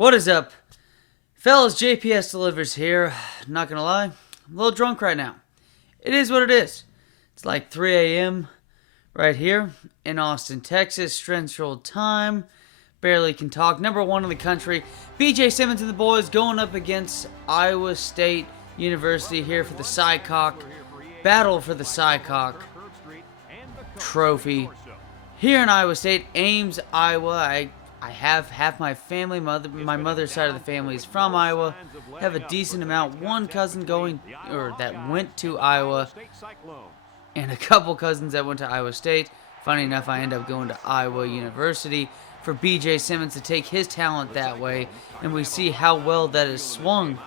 What is up? Fellas, JPS Delivers here. Not gonna lie, I'm a little drunk right now. It is what it is. It's like 3 a.m. right here in Austin, Texas. Central Time. Barely can talk. Number one in the country. BJ Simmons and the boys going up against Iowa State University here for the Cyclones. Battle for the Cyclones trophy. Here in Iowa State, Ames, Iowa. I have half my family, my mother's side of the family is from Iowa. Have a decent amount. One cousin that went to Iowa, and a couple cousins that went to Iowa State. Funny enough, I end up going to Iowa University for BJ Simmons to take his talent that way, and we see how well that has swung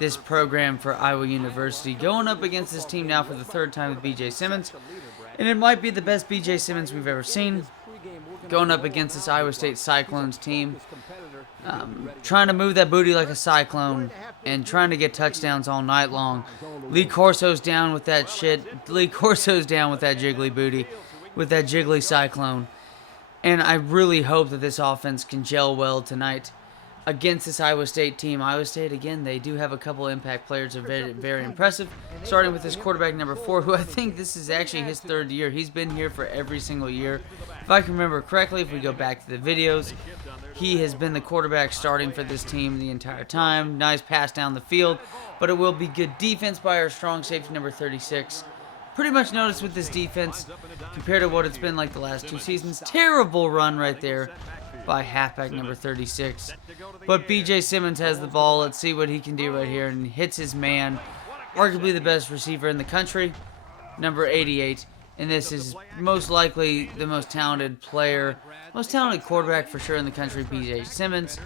this program for Iowa University. Going up against this team now for the third time with BJ Simmons, and it might be the best BJ Simmons we've ever seen. Going up against this Iowa State Cyclones team, trying to move that booty like a cyclone and trying to get touchdowns all night long. Lee Corso's down with that shit. Lee Corso's down with that jiggly booty, with that jiggly cyclone. And I really hope that this offense can gel well tonight against this Iowa State team. Iowa State, again, they do have a couple impact players that are very, very impressive. Starting with this quarterback number 4, who I think this is actually his third year. He's been here for every single year. If I can remember correctly, if we go back to the videos, he has been the quarterback starting for this team the entire time. Nice pass down the field, but it will be good defense by our strong safety number 36. Pretty much noticed with this defense, compared to what it's been like the last 2 seasons, terrible run right there by halfback number 36. But BJ Simmons has the ball. Let's see what he can do right here, and hits his man, arguably the best receiver in the country, number 88. And this is most likely the most talented player, most talented quarterback for sure in the country, BJ Simmons.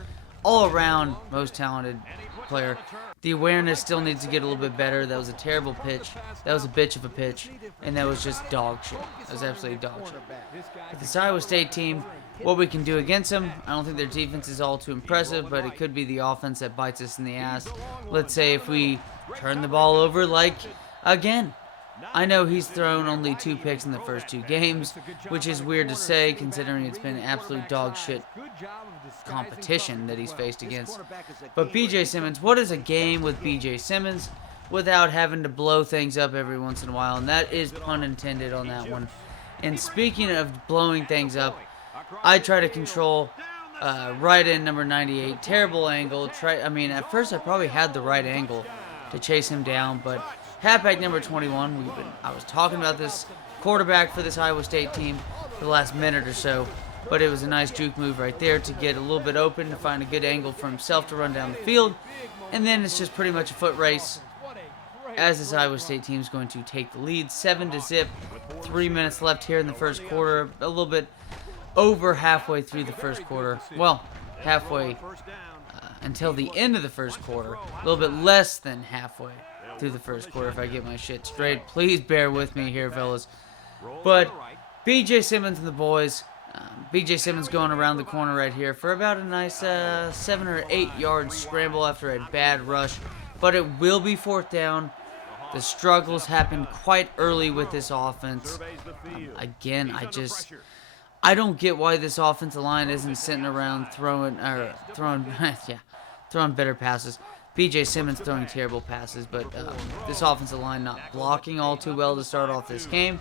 All around most talented player. The awareness still needs to get a little bit better. That was a terrible pitch. That was a bitch of a pitch. And that was just dog shit. That was absolutely dog shit. With this Iowa State team, what we can do against them, I don't think their defense is all too impressive, but it could be the offense that bites us in the ass. Let's say if we turn the ball over like again. I know he's thrown only 2 picks in the first 2 games, which is weird to say considering it's been absolute dog shit competition that he's faced against. But BJ Simmons, what is a game with BJ Simmons without having to blow things up every once in a while? And that is pun intended on that one. And speaking of blowing things up, I try to control right end number 98. Terrible angle. At first I probably had the right angle to chase him down, but halfback number 21, I was talking about this quarterback for this Iowa State team for the last minute or so, but it was a nice juke move right there to get a little bit open, to find a good angle for himself to run down the field, and then it's just pretty much a foot race as this Iowa State team is going to take the lead, 7-0, 3 minutes left here in the first quarter, a little bit over halfway through the first quarter, well, halfway until the end of the first quarter, a little bit less than halfway through the first quarter if I get my shit straight. Please bear with me here, fellas. But BJ Simmons and the boys, BJ Simmons going around the corner right here for about a nice 7 or 8 yard scramble after a bad rush. But it will be 4th down. The struggles happen quite early with this offense. Again, I don't get why this offensive line isn't sitting around throwing better passes. BJ Simmons throwing terrible passes, but this offensive line not blocking all too well to start off this game.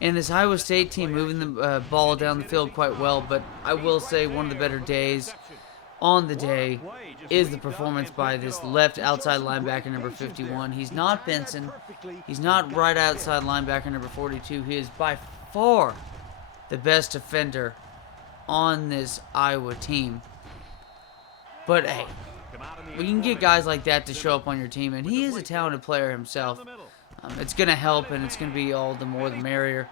And this Iowa State team moving the ball down the field quite well, but I will say one of the better days on the day is the performance by this left outside linebacker number 51. He's not Benson. He's not right outside linebacker number 42. He is by far the best defender on this Iowa team. But hey, we can get guys like that to show up on your team, and he is a talented player himself. It's going to help, and it's going to be all the more the merrier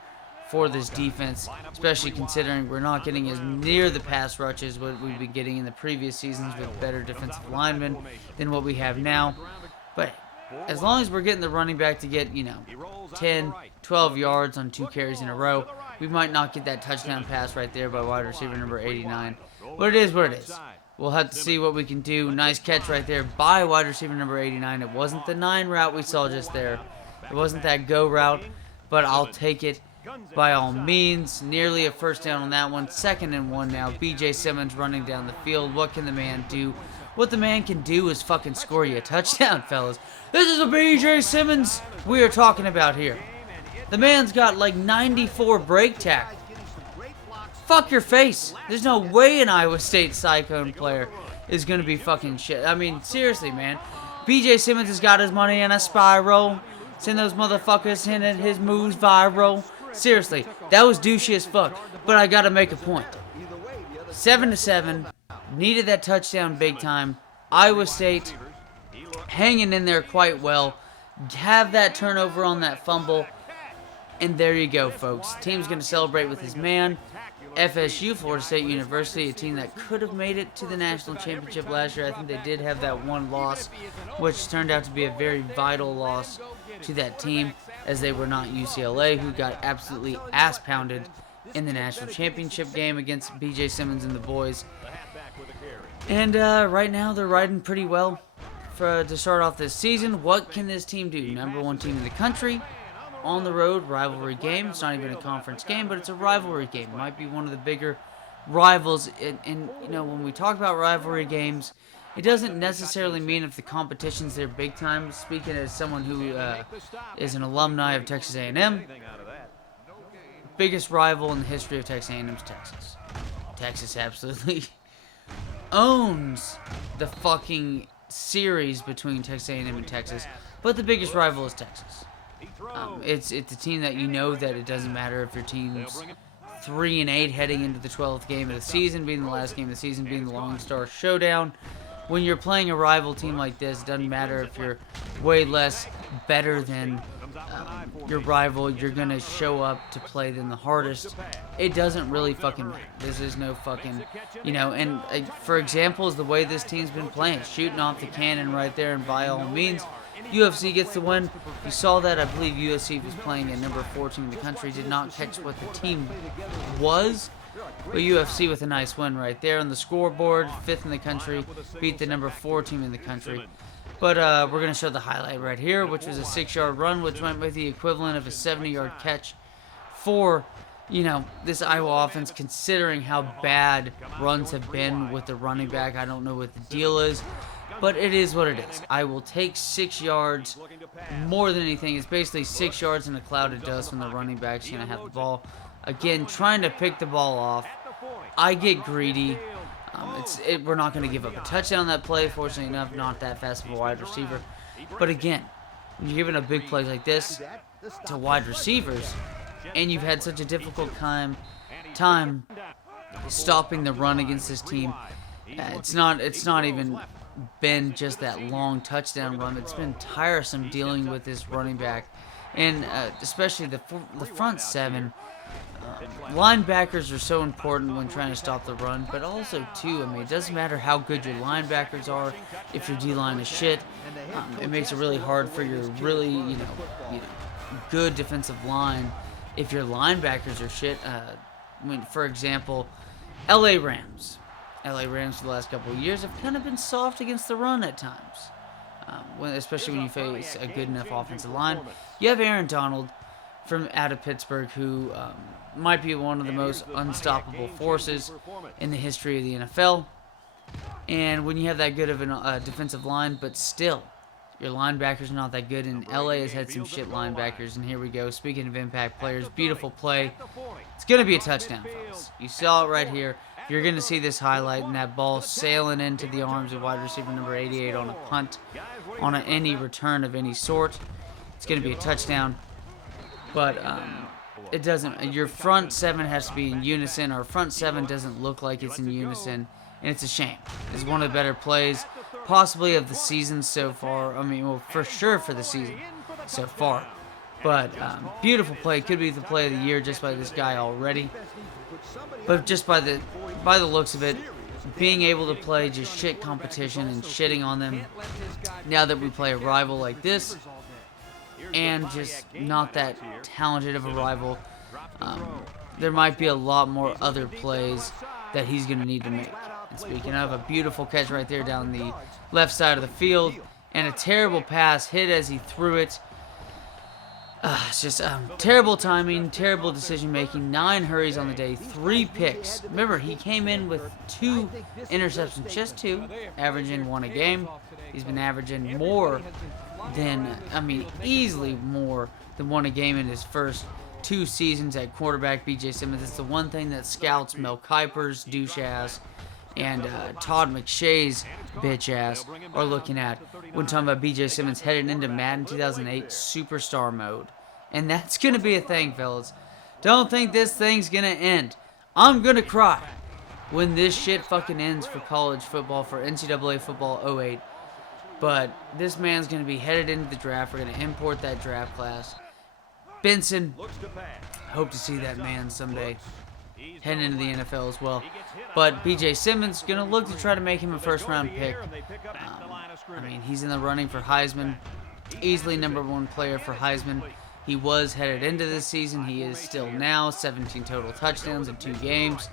for this defense, especially considering we're not getting as near the pass rushes what we've been getting in the previous seasons with better defensive linemen than what we have now. But as long as we're getting the running back to get, 10, 12 yards on 2 carries in a row, we might not get that touchdown pass right there by wide receiver number 89. But it is what it is. We'll have to see what we can do. Nice catch right there by wide receiver number 89. It wasn't the 9 route we saw just there. It wasn't that go route, but I'll take it by all means. Nearly a first down on that one. 2nd and 1 now. BJ Simmons running down the field. What can the man do? What the man can do is fucking score you a touchdown, fellas. This is a BJ Simmons we are talking about here. The man's got like 94 break tackle. Fuck your face. There's no way an Iowa State Cyclone player is going to be fucking shit. I mean, seriously, man. BJ Simmons has got his money in a spiral. Send those motherfuckers in at his moves viral. Seriously, that was douchey as fuck. But I gotta make a point. 7-7. Needed that touchdown big time. Iowa State hanging in there quite well. Have that turnover on that fumble. And there you go, folks. Team's going to celebrate with his man. FSU, Florida State University, a team that could have made it to the national championship last year. I think they did have that one loss, which turned out to be a very vital loss to that team, as they were not UCLA, who got absolutely ass-pounded in the national championship game against BJ Simmons and the boys. And right now, they're riding pretty well to start off this season. What can this team do? Number 1 team in the country. On the road, rivalry game. It's not even a conference game, but it's a rivalry game. It might be one of the bigger rivals. And you know, when we talk about rivalry games, it doesn't necessarily mean if the competition's there big time. Speaking as someone who is an alumni of Texas A&M, biggest rival in the history of Texas A&M is Texas. Texas absolutely owns the fucking series between Texas A&M and Texas, but the biggest rival is Texas. It's a team that you know that it doesn't matter if your team's 3-8 heading into the 12th game of the season, being the last game of the season, being the Lone Star Showdown. When you're playing a rival team like this, it doesn't matter if you're way less better than your rival. You're going to show up to play them the hardest. It doesn't really fucking matter. This is no fucking, you know, and for example, is the way this team's been playing. Shooting off the cannon right there, and by all means, UFC gets the win. You saw that. I believe UFC was playing at number 14 in the country. Did not catch what the team was. But UFC with a nice win right there on the scoreboard. 5th in the country. Beat the number 4 team in the country. But we're going to show the highlight right here, which was a 6-yard run, which went with the equivalent of a 70-yard catch for, you know, this Iowa offense, considering how bad runs have been with the running back. I don't know what the deal is. But it is what it is. I will take 6 yards more than anything. It's basically 6 yards in a cloud of dust when the running back's going to have the ball. Again, trying to pick the ball off. I get greedy. We're not going to give up a touchdown on that play. Fortunately enough, not that fast of a wide receiver. But again, when you're giving a big play like this to wide receivers, and you've had such a difficult time stopping the run against this team, it's not even been just that long touchdown run. It's been tiresome dealing with this running back, and especially the front 7. Linebackers are so important when trying to stop the run, but also too, I mean, it doesn't matter how good your linebackers are if your D-line is shit. It makes it really hard for your really, you know, good defensive line if your linebackers are shit. I mean, for example, LA Rams for the last couple of years have kind of been soft against the run at times, especially when you face a good enough offensive line. You have Aaron Donald out of Pittsburgh, who might be one of the most unstoppable forces in the history of the NFL. And when you have that good of a defensive line, but still, your linebackers are not that good, and LA has had some shit linebackers, and here we go. Speaking of impact players, beautiful play. It's going to be a touchdown, folks. You saw it right here. You're going to see this highlight, and that ball sailing into the arms of wide receiver number 88 on a punt, on any return of any sort. It's going to be a touchdown. But it doesn't. Your front 7 has to be in unison. Our front 7 doesn't look like it's in unison, and it's a shame. It's one of the better plays, possibly of the season so far. I mean, well, for sure for the season so far. But beautiful play. Could be the play of the year just by this guy already. But just by the looks of it, being able to play just shit competition and shitting on them now that we play a rival like this, and just not that talented of a rival, there might be a lot more other plays that he's going to need to make. And speaking of, a beautiful catch right there down the left side of the field, and a terrible pass hit as he threw it. It's just terrible timing, terrible decision making, 9 hurries on the day, 3 picks. Remember, he came in with 2 interceptions, just 2, averaging 1 a game. He's been averaging more than, easily more than 1 a game in his first 2 seasons at quarterback. BJ Simmons, it's the one thing that scouts Mel Kiper's douche ass and Todd McShay's bitch ass are looking at when talking about BJ Simmons headed into Madden 2008 superstar mode. And that's going to be a thing, fellas. Don't think this thing's going to end. I'm going to cry when this shit fucking ends for college football, for NCAA football 08. But this man's going to be headed into the draft. We're going to import that draft class. Benson, hope to see that man someday heading into the NFL as well. But BJ Simmons going to look to try to make him a first-round pick. He's in the running for Heisman. Easily #1 player for Heisman. He was headed into this season. He is still now. 17 total touchdowns in 2 games.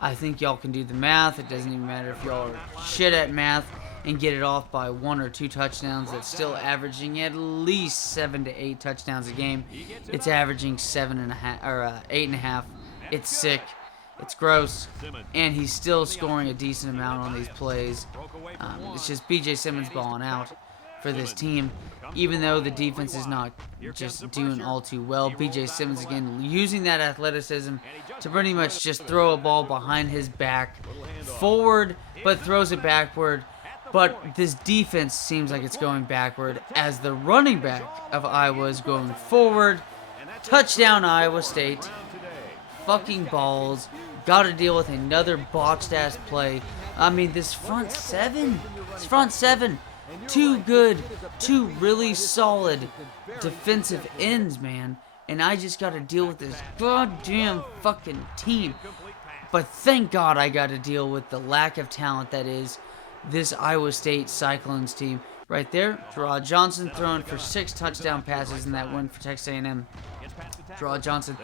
I think y'all can do the math. It doesn't even matter if y'all are shit at math and get it off by 1 or 2 touchdowns. That's still averaging at least 7 to 8 touchdowns a game. It's averaging 7.5 or 8.5. It's sick. It's gross. And he's still scoring a decent amount on these plays. It's just BJ Simmons balling out for this team. Even though the defense is not just doing all too well, BJ Simmons, again, using that athleticism to pretty much just throw a ball behind his back, forward, but throws it backward. But this defense seems like it's going backward as the running back of Iowa is going forward. Touchdown, Iowa State. Fucking balls. Got to deal with another botched-ass play. This front seven. This front seven. 2 good, 2 really solid defensive ends, man. And I just got to deal with this goddamn fucking team. But thank God I got to deal with the lack of talent that is this Iowa State Cyclones team. Right there, Gerard Johnson throwing for 6 touchdown passes in that win for Texas A&M. Gerard Johnson.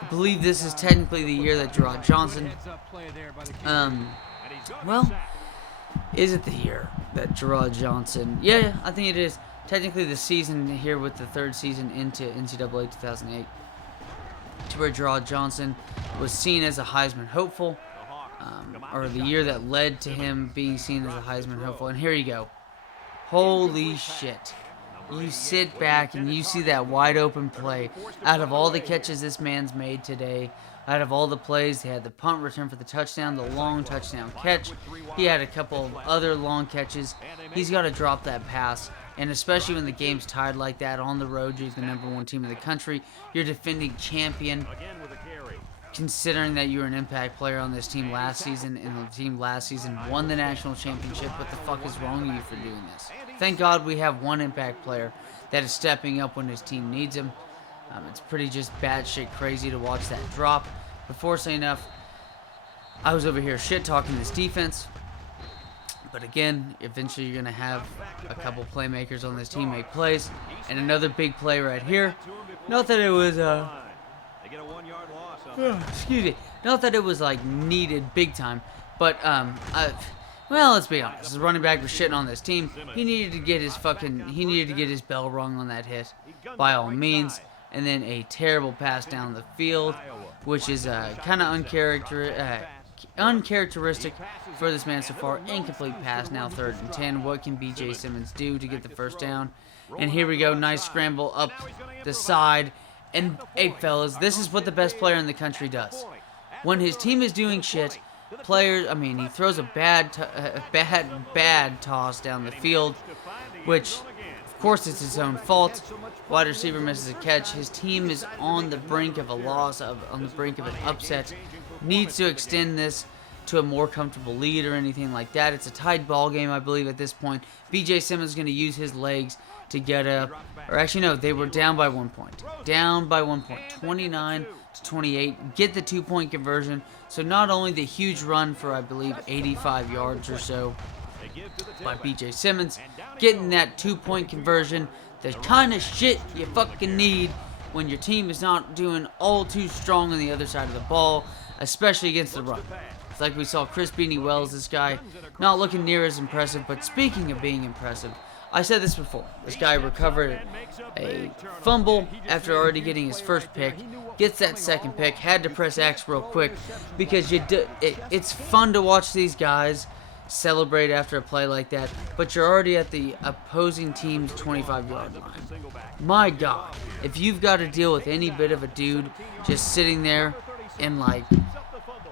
I believe this is technically the year that Gerard Johnson... is it the year that Gerard Johnson... Yeah, I think it is. Technically the season here with the 3rd season into NCAA 2008. To where Gerard Johnson was seen as a Heisman hopeful. Or the year that led to him being seen as a Heisman hopeful. And here you go. Holy shit. You sit back and you see that wide open play. Out of all the catches this man's made today, out of all the plays, he had the punt return for the touchdown, the long touchdown catch. He had a couple of other long catches. He's got to drop that pass. And especially when the game's tied like that on the road, you're the #1 team in the country. You're defending champion. Considering that you were an impact player on this team last season, and the team last season won the national championship, what the fuck is wrong with you for doing this? Thank God we have one impact player that is stepping up when his team needs him. It's pretty just batshit crazy to watch that drop. But fortunately enough, I was over here shit-talking this defense. But again, eventually you're going to have a couple playmakers on this team make plays. And another big play right here. Not that it was, excuse me. Not that it was, needed big time. But, let's be honest. The running back was shitting on this team. He needed to get his bell rung on that hit, by all means. And then a terrible pass down the field, which is kind of uncharacteristic for this man so far. Incomplete pass, now 3rd and 10. What can BJ Simmons do to get the first down? And here we go, nice scramble up the side. And, hey, fellas, this is what the best player in the country does. When his team is doing shit, he throws a bad toss down the field, which... Of course, it's his own fault. Wide receiver misses a catch. His team is on the brink of a loss, on the brink of an upset. Needs to extend this to a more comfortable lead or anything like that. It's a tied ball game, I believe, at this point. BJ Simmons is going to use his legs to get up. Or actually, no, they were down by 1 point. Down by 1 point. 29-28. Get the 2-point conversion. So not only the huge run for, I believe, 85 yards or so by BJ Simmons, getting that 2-point conversion, the kind of shit you fucking need when your team is not doing all too strong on the other side of the ball, especially against the run. It's like we saw Chris Beanie Wells, this guy, not looking near as impressive, but speaking of being impressive, I said this before. This guy recovered a fumble after already getting his first pick. Gets that second pick. Had to press X real quick because it's fun to watch these guys celebrate after a play like that. But you're already at the opposing team's 25-yard line. My God, if you've got to deal with any bit of a dude just sitting there and like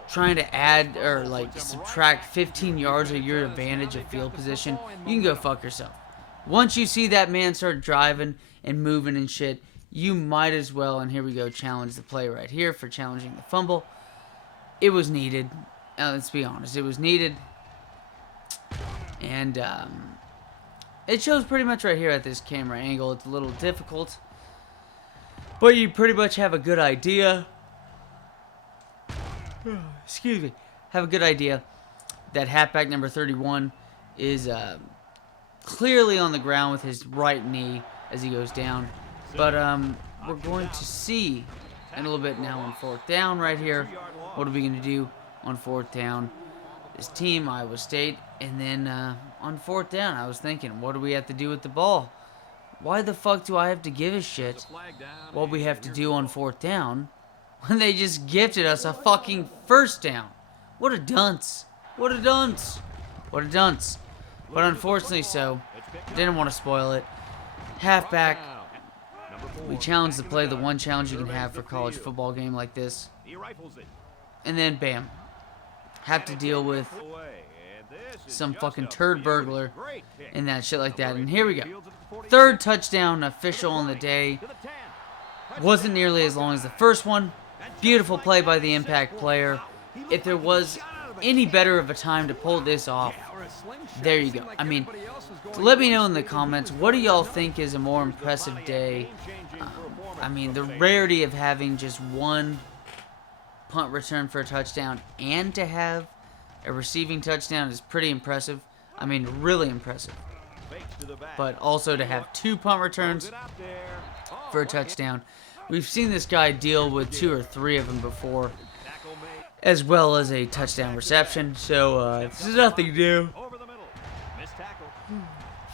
trying to add or like subtract 15 yards of your advantage of field position, you can go fuck yourself. Once you see that man start driving and moving and shit, you might as well, and here we go, challenge the play right here for challenging the fumble. It was needed. Let's be honest, it was needed. And it shows pretty much right here at this camera angle. It's a little difficult, but you pretty much have a good idea. Excuse me. Have a good idea that halfback number 31 is clearly on the ground with his right knee as he goes down. But we're going to see in a little bit now on fourth down right here. What are we going to do on fourth down? This team, Iowa State. And then on fourth down, I was thinking, what do we have to do with the ball? Why the fuck do I have to give a shit what we have to do on fourth down when they just gifted us a fucking first down? What a dunce. What a dunce. What a dunce. But unfortunately so. Didn't want to spoil it. Halfback. We challenged the play, the one challenge you can have for a college football game like this. And then bam. Have to deal with some fucking turd burglar and that shit like that. And here we go. Third touchdown official on the day. Wasn't nearly as long as the first one. Beautiful play by the impact player. If there was any better of a time to pull this off, there you go. I mean, let me know in the comments, what do y'all think is a more impressive day? I mean, the rarity of having just one punt return for a touchdown and to have a receiving touchdown is pretty impressive. I mean, really impressive. But also to have two punt returns for a touchdown. We've seen this guy deal with 2 or 3 of them before, as well as a touchdown reception. So this is nothing new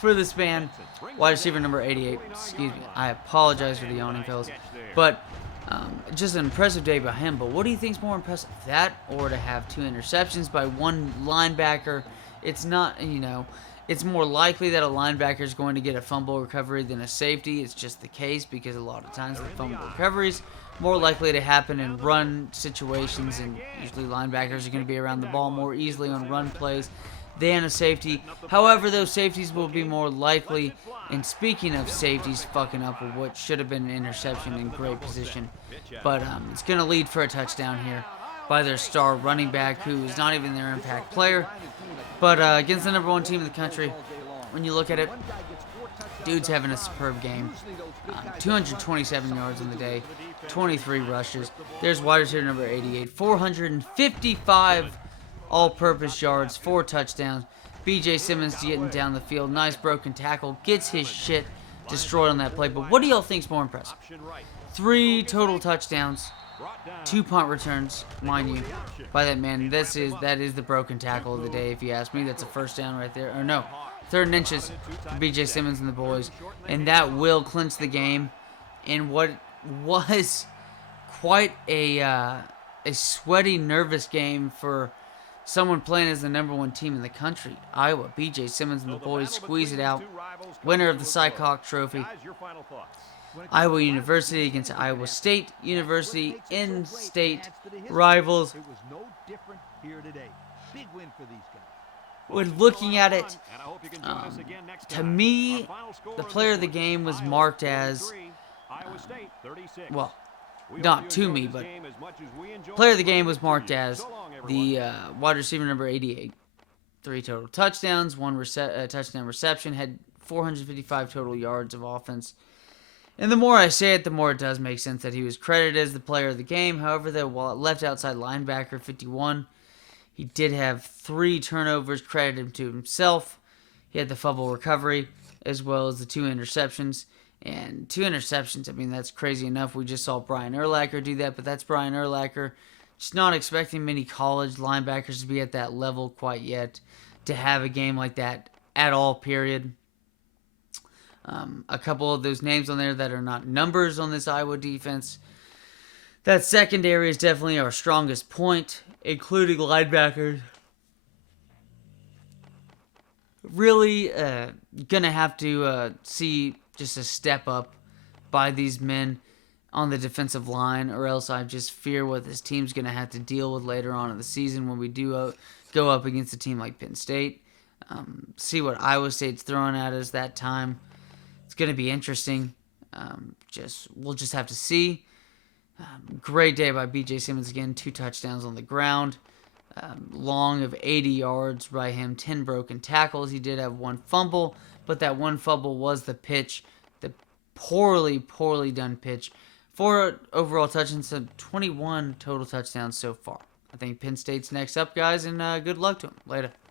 for this man. Wide receiver number 88. Excuse me. I apologize for the yawning, fellas. But just an impressive day by him. But what do you think is more impressive? That or to have 2 interceptions by one linebacker? It's not, you know, it's more likely that a linebacker is going to get a fumble recovery than a safety. It's just the case because a lot of times the fumble recoveries more likely to happen in run situations, and usually linebackers are going to be around the ball more easily on run plays than a safety. However, those safeties will be more likely, and speaking of safeties fucking up with what should have been an interception in great position, but it's going to lead for a touchdown here by their star running back, who is not even their impact player, but against the number 1 team in the country. When you look at it, dude's having a superb game. 227 yards in the day, 23 rushes. There's wide receiver number 88, 455 all-purpose yards, 4 touchdowns. BJ Simmons getting down the field, nice broken tackle, gets his shit destroyed on that play. But what do y'all think's more impressive? 3 total touchdowns, 2 punt returns, mind you, by that man. That is the broken tackle of the day, if you ask me. That's a first down right there. Or no, 3rd and inches for BJ Simmons and the boys, and that will clinch the game in what was quite a sweaty, nervous game for someone playing as the number 1 team in the country. Iowa, BJ Simmons and the boys squeeze it out. Winner of the Cyclones trophy. Iowa University against Iowa State University, in-state rivals. When looking at it, to me, the player of the game was marked as, well, not to me, but player of the game was marked as the wide receiver number 88. 3 total touchdowns, 1 touchdown reception, had 455 total yards of offense. And the more I say it, the more it does make sense that he was credited as the player of the game. However, the left outside linebacker, 51, he did have 3 turnovers credited to himself. He had the fumble recovery as well as the 2 interceptions. And 2 interceptions, I mean, that's crazy enough. We just saw Brian Urlacher do that, but that's Brian Urlacher. Just not expecting many college linebackers to be at that level quite yet, to have a game like that at all, period. A couple of those names on there that are not numbers on this Iowa defense. That secondary is definitely our strongest point, including linebackers. Really gonna have to see just a step up by these men on the defensive line, or else I just fear what this team's gonna have to deal with later on in the season when we do go up against a team like Penn State. See what Iowa State's throwing at us that time. It's gonna be interesting. We'll just have to see. Great day by BJ Simmons again. 2 touchdowns on the ground. Long of 80 yards by him. 10 broken tackles. He did have 1 fumble, but that 1 fumble was the pitch. The poorly done pitch. 4 overall touchdowns, 21 total touchdowns so far. I think Penn State's next up, guys, and good luck to them. Later.